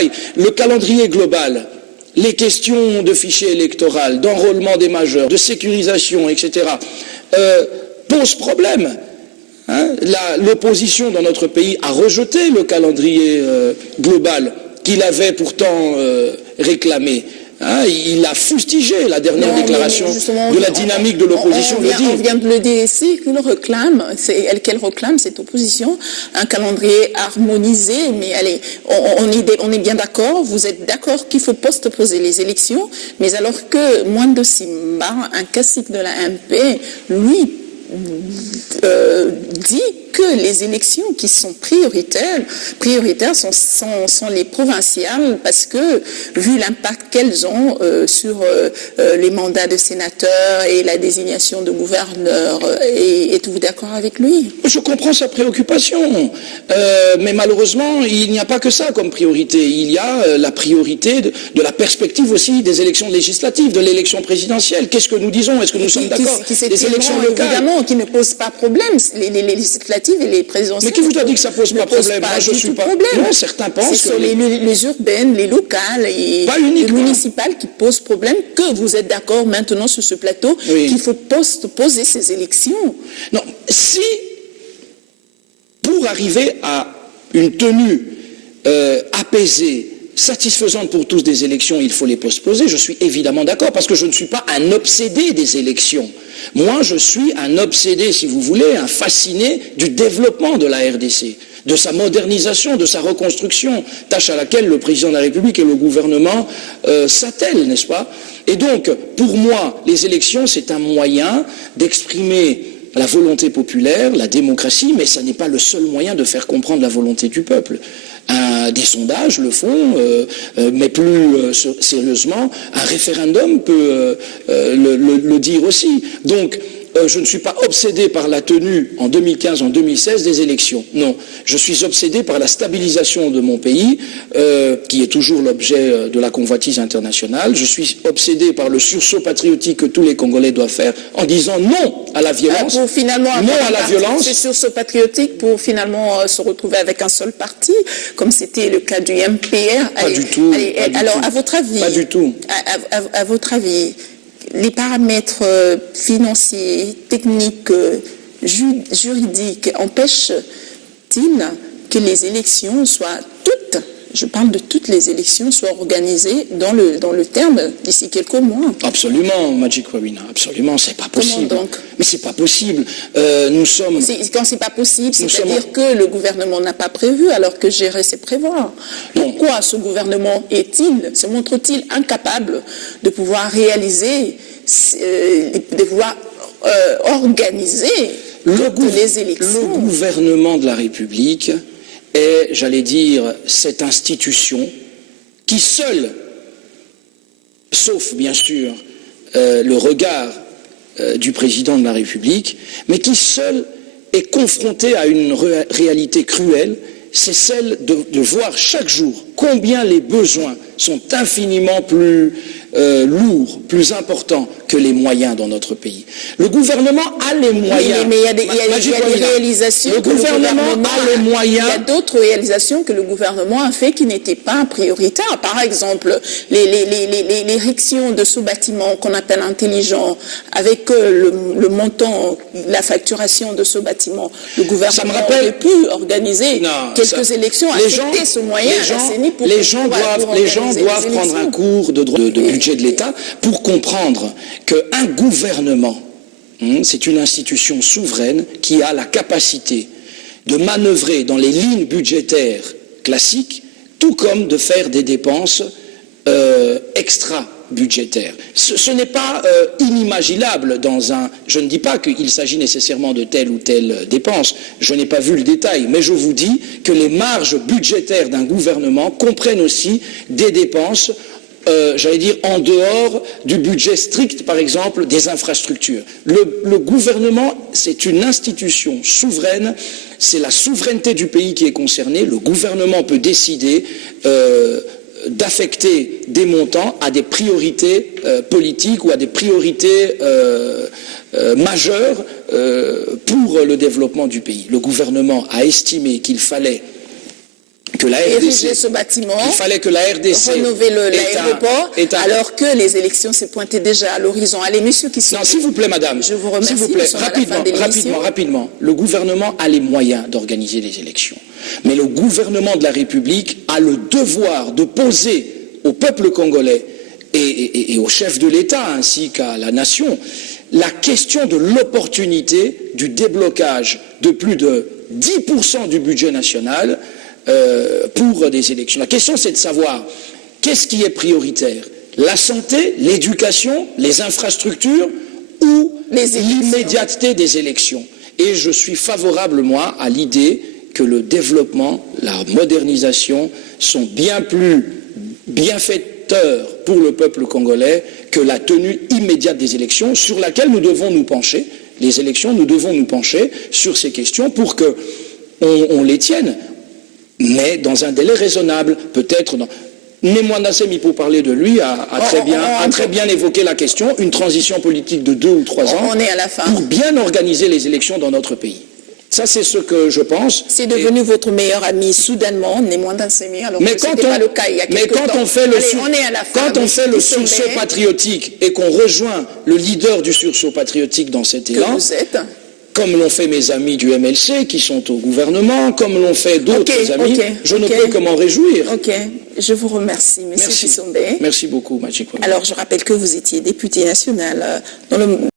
détail. Le calendrier global, les questions de fichier électoral, d'enrôlement des majeurs, de sécurisation, etc., posent problème. Hein, l'opposition dans notre pays a rejeté le calendrier global qu'il avait pourtant réclamé. Hein, il a fustigé la dernière déclaration de la dynamique de l'opposition. On vient de le dire ici, qu'elle réclame cette opposition, un calendrier harmonisé, mais allez, on est bien d'accord, vous êtes d'accord qu'il faut postposer les élections, mais alors que Mwando Simba, un cacique de la MP, lui, dit que les élections qui sont prioritaires sont les provinciales parce que, vu l'impact qu'elles ont sur les mandats de sénateurs et la désignation de gouverneurs, êtes-vous d'accord avec lui? Je comprends sa préoccupation, mais malheureusement, il n'y a pas que ça comme priorité. Il y a la priorité de la perspective aussi des élections législatives, de l'élection présidentielle. Qu'est-ce que nous disons? Est-ce que nous sommes d'accord? Les élections locales, évidemment, qui ne posent pas problème. Les législatives et les présidentielles. Mais qui vous a dit que ça pose pas problème? Moi, je suis pas. Non, certains pensent. C'est sur les urbaines, les locales et les municipales qui posent problème. Que vous êtes d'accord maintenant sur ce plateau qu'il faut poser ces élections? Non, si pour arriver à une tenue apaisée, satisfaisante pour tous des élections, il faut les postposer, je suis évidemment d'accord, parce que je ne suis pas un obsédé des élections. Moi, je suis un obsédé, si vous voulez, un fasciné du développement de la RDC, de sa modernisation, de sa reconstruction, tâche à laquelle le président de la République et le gouvernement s'attellent, n'est-ce pas? Et donc, pour moi, les élections, c'est un moyen d'exprimer la volonté populaire, la démocratie, mais ça n'est pas le seul moyen de faire comprendre la volonté du peuple. Des sondages le font, mais plus sérieusement, un référendum peut le dire aussi. Donc, je ne suis pas obsédé par la tenue en 2015, en 2016 des élections. Non, je suis obsédé par la stabilisation de mon pays, qui est toujours l'objet de la convoitise internationale. Je suis obsédé par le sursaut patriotique que tous les Congolais doivent faire en disant non à la violence. Pour finalement non à la violence. Ce sursaut patriotique pour finalement se retrouver avec un seul parti, comme c'était le cas du MPR. Pas du tout. Alors, à votre avis, pas du tout. À votre avis, les paramètres financiers, techniques, juridiques empêchent-ils que les élections soient toutes, je parle de toutes les élections, soient organisées dans le terme d'ici quelques mois? Absolument, Magic Wawina, absolument, c'est pas possible. Comment donc? Mais c'est pas possible. Nous sommes... Quand c'est pas possible, c'est-à-dire que le gouvernement n'a pas prévu, alors que gérer, c'est prévoir. Pourquoi ce gouvernement se montre-t-il incapable de pouvoir réaliser, de pouvoir organiser les élections? Le gouvernement de la République est, j'allais dire, cette institution qui seule, sauf bien sûr le regard du président de la République, mais qui seule est confrontée à une réalité cruelle, c'est celle de voir chaque jour combien les besoins sont infiniment plus lourds, plus importants que les moyens dans notre pays. Le gouvernement a les moyens. Mais il y a des réalisations. Le gouvernement a les moyens. Il y a d'autres réalisations que le gouvernement a fait qui n'étaient pas prioritaires. Par exemple, l'érection de ce bâtiment qu'on appelle intelligent, avec le montant, la facturation de ce bâtiment, le gouvernement aurait pu organiser quelques élections, accepter ce moyen. Les gens doivent prendre un cours de budget de l'État pour comprendre qu'un gouvernement, c'est une institution souveraine qui a la capacité de manœuvrer dans les lignes budgétaires classiques, tout comme de faire des dépenses extra-budgétaires. Ce n'est pas inimaginable dans un... Je ne dis pas qu'il s'agit nécessairement de telle ou telle dépense, je n'ai pas vu le détail, mais je vous dis que les marges budgétaires d'un gouvernement comprennent aussi des dépenses j'allais dire, en dehors du budget strict, par exemple, des infrastructures. Le gouvernement, c'est une institution souveraine, c'est la souveraineté du pays qui est concernée. Le gouvernement peut décider d'affecter des montants à des priorités politiques ou à des priorités majeures pour le développement du pays. Le gouvernement a estimé qu'il fallait que la ériger RDC, ce bâtiment, il fallait que la RDC, rénover l'aéroport, État. alors que les élections se pointaient déjà à l'horizon. Allez, messieurs qui sont... Non, s'il vous plaît, madame. Je vous remercie. S'il vous plaît, Nous sommes à la fin de l'émission. rapidement. Le gouvernement a les moyens d'organiser les élections. Mais le gouvernement de la République a le devoir de poser au peuple congolais et au chef de l'État ainsi qu'à la nation la question de l'opportunité du déblocage de plus de 10% du budget national pour des élections. La question, c'est de savoir qu'est-ce qui est prioritaire, la santé, l'éducation, les infrastructures ou l'immédiateté des élections. Et je suis favorable, moi, à l'idée que le développement, la modernisation sont bien plus bienfaiteurs pour le peuple congolais que la tenue immédiate des élections sur laquelle nous devons nous pencher. Les élections, nous devons nous pencher sur ces questions pour que on les tienne, mais dans un délai raisonnable, peut-être dans... Némoina Semi, pour parler de lui, a très bien évoqué la question, une transition politique de 2 ou 3 ans On est à la fin. pour bien organiser les élections dans notre pays. Ça, c'est ce que je pense. C'est devenu votre meilleur ami soudainement, Némoina Semi, alors que c'était pas le cas il y a quelques temps. Quand on fait on est à la fin, sursaut patriotique et qu'on rejoint le leader du sursaut patriotique dans cet élan, vous êtes... comme l'ont fait mes amis du MLC qui sont au gouvernement, comme l'ont fait d'autres amis, je ne peux que m'en réjouir. Ok, je vous remercie, Monsieur Kisombe. Merci beaucoup, Magic. Alors, je rappelle que vous étiez député national dans le...